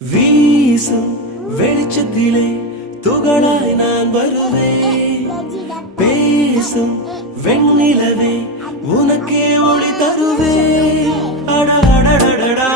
வீசும் வெளிச்சத்திலே துகளாய் நான் வருவேன். பேசும் வெண்ணிலவே உனக்கே ஒளி தருவேன். அட அடடடடா